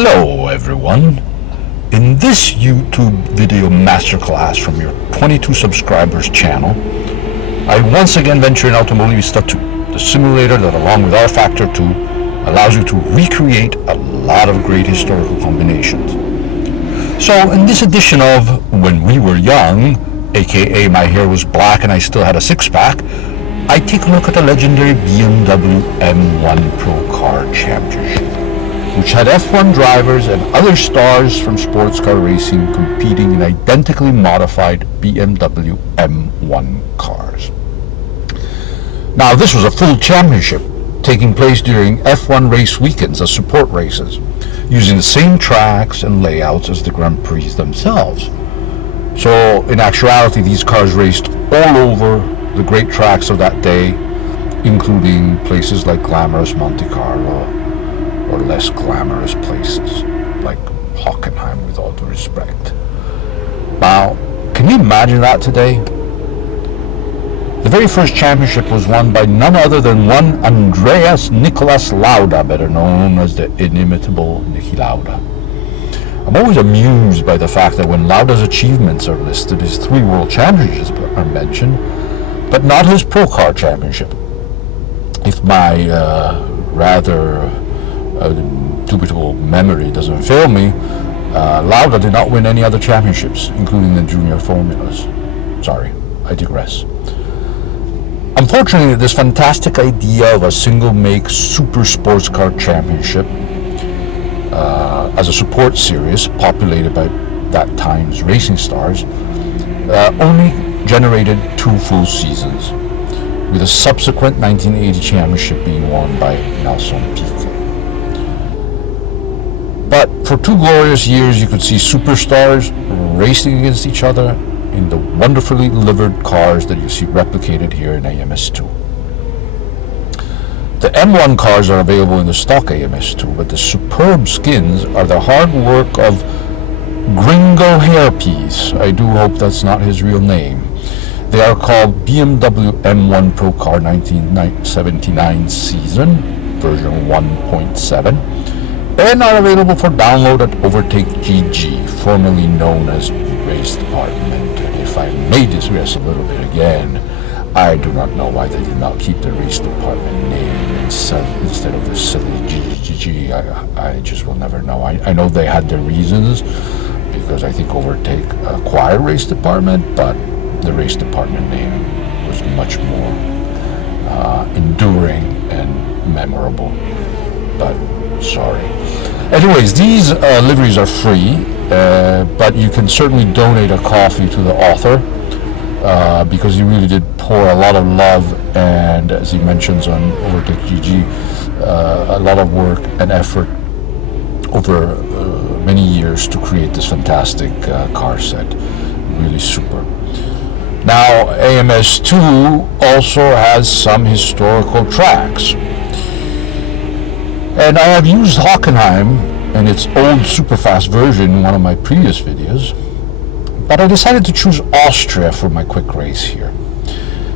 Hello everyone. In this YouTube video masterclass from your 22 subscribers channel, I once again venture in Automobilista 2, the simulator that along with R Factor 2 allows you to recreate a lot of great historical combinations. So in this edition of When We Were Young, aka my hair was black and I still had a six-pack, I take a look at the legendary BMW M1 Procar Championship, which had F1 drivers and other stars from sports car racing competing in identically modified BMW M1 cars. Now, this was a full championship taking place during F1 race weekends as support races, using the same tracks and layouts as the Grand Prix themselves. So, in actuality, these cars raced all over the great tracks of that day, including places like glamorous Monte Carlo, or less glamorous places like Hockenheim, with all due respect. Now, can you imagine that today? The very first championship was won by none other than one Andreas Nicolas Lauda, better known as the inimitable Niki Lauda. I'm always amused by the fact that when Lauda's achievements are listed, his 3 world championships are mentioned, but not his Procar Championship. If my rather dubitable memory doesn't fail me, Lauda did not win any other championships, including the junior formulas. Sorry, I digress. Unfortunately, this fantastic idea of a single-make super sports car championship as a support series populated by that time's racing stars only generated 2 full seasons, with a subsequent 1980 championship being won by Nelson Piquet. But for 2 glorious years, you could see superstars racing against each other in the wonderfully livered cars that you see replicated here in AMS2. The M1 cars are available in the stock AMS2, but the superb skins are the hard work of Gringo Hairpiece. I do hope that's not his real name. They are called BMW M1 Procar 1979 season, version 1.7, and are available for download at Overtake GG, formerly known as Race Department. And if I may digress a little bit again, I do not know why they did not keep the Race Department name instead of the silly GG. I just will never know. I know they had their reasons, because I think Overtake acquired Race Department, but the Race Department name was much more enduring and memorable. But sorry. Anyways, these liveries are free, but you can certainly donate a coffee to the author, because he really did pour a lot of love and, as he mentions on Overtake GG, a lot of work and effort over many years to create this fantastic car set. Really super. Now, AMS2 also has some historical tracks. And I have used Hockenheim and its old superfast version in one of my previous videos, but I decided to choose Austria for my quick race here.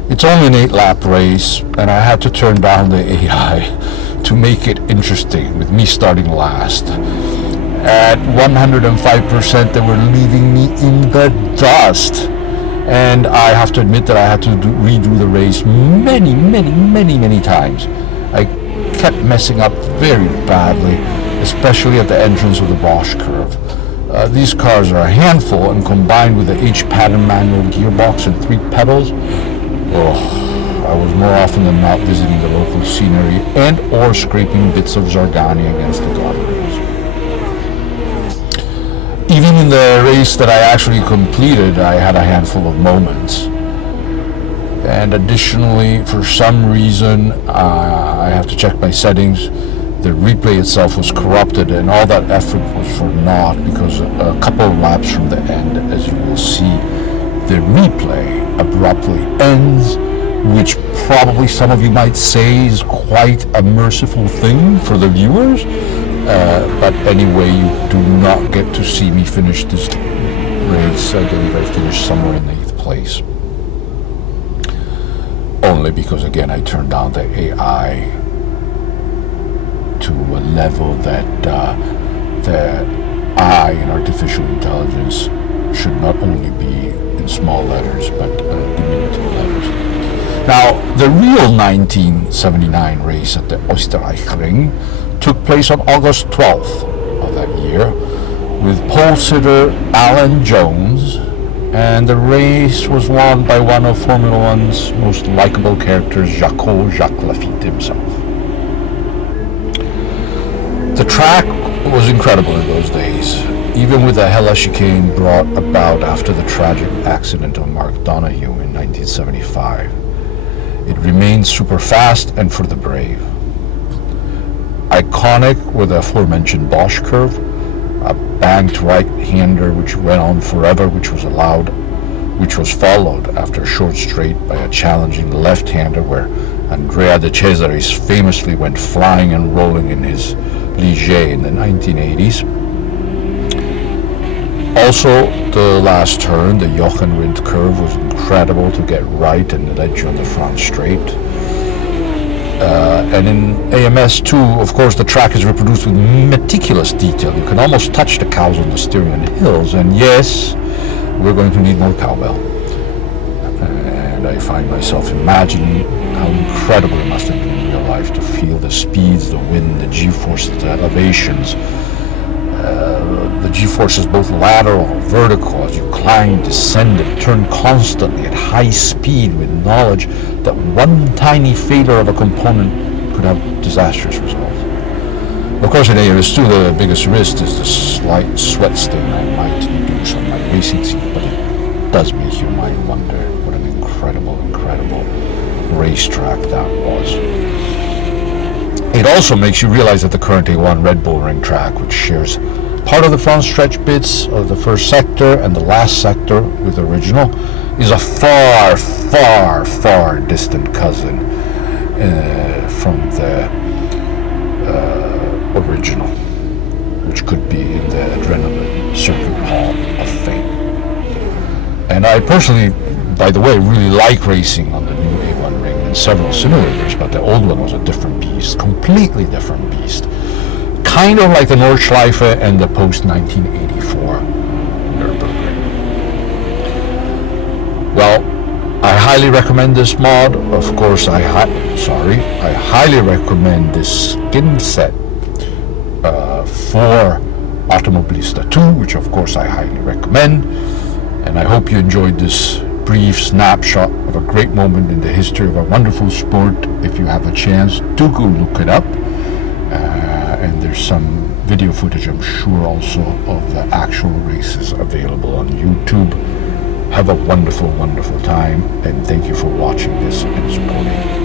It's only an 8-lap race, and I had to turn down the AI to make it interesting, with me starting last. At 105%, they were leaving me in the dust. And I have to admit that I had to redo the race many times. I kept messing up very badly, especially at the entrance of the Bosch curve. These cars are a handful, and combined with the H-pattern manual gearbox and 3 pedals, I was more often than not visiting the local scenery and or scraping bits of Zardani against the guardrails. Even in the race that I actually completed, I had a handful of moments. And additionally, for some reason, I have to check my settings, the replay itself was corrupted, and all that effort was for naught, because a couple of laps from the end, as you will see, the replay abruptly ends, which probably some of you might say is quite a merciful thing for the viewers. But anyway, you do not get to see me finish this race. I believe I finished somewhere in 8th place. Only because, again, I turned down the AI to a level that that I in artificial intelligence should not only be in small letters, but diminutive letters. Now, the real 1979 race at the Österreichring took place on August 12th of that year, with pole sitter Alan Jones, and the race was won by one of Formula One's most likable characters, Jacques Lafitte himself. The track was incredible in those days, even with the Hella chicane brought about after the tragic accident of Mark Donoghue in 1975. It remained super fast and for the brave. Iconic were the aforementioned Bosch curve, a banked right-hander which went on forever, which was followed after a short straight by a challenging left-hander where Andrea De Cesaris famously went flying and rolling in his Ligier in the 1980s. Also, the last turn, the Jochen Rindt curve, was incredible to get right and led you on the front straight. And in AMS2, of course, the track is reproduced with meticulous detail. You can almost touch the cows on the steering and hills. And yes, we're going to need more cowbell. And I find myself imagining how incredible it must have been in real life to feel the speeds, the wind, the G-forces, the elevations, the G-forces both lateral and vertical as you climbed, descended, turned constantly at high speed with knowledge that one tiny failure of a component could have disastrous results. Of course, in AMS2, the biggest risk is the slight sweat stain I might induce on my racing seat, but it does make your mind wonder what an incredible racetrack that was. It also makes you realize that the current A1 Red Bull Ring track, which shares part of the front stretch bits of the first sector and the last sector with the original, is a far distant cousin from the original, which could be in the Adrenaline Circuit Hall of Fame. And I personally, by the way, really like racing on the new A1 ring in several simulators, but the old one was a different beast, completely different beast. Kind of like the Nordschleife and the post-1984 Nürburgring. Well, I highly recommend this mod. Of course, I highly recommend this skin set for Automobilista 2, which of course I highly recommend. And I hope you enjoyed this brief snapshot of a great moment in the history of a wonderful sport. If you have a chance, do go look it up. And there's some video footage, I'm sure, also of the actual races available on YouTube. Have a wonderful time, and thank you for watching this and supporting.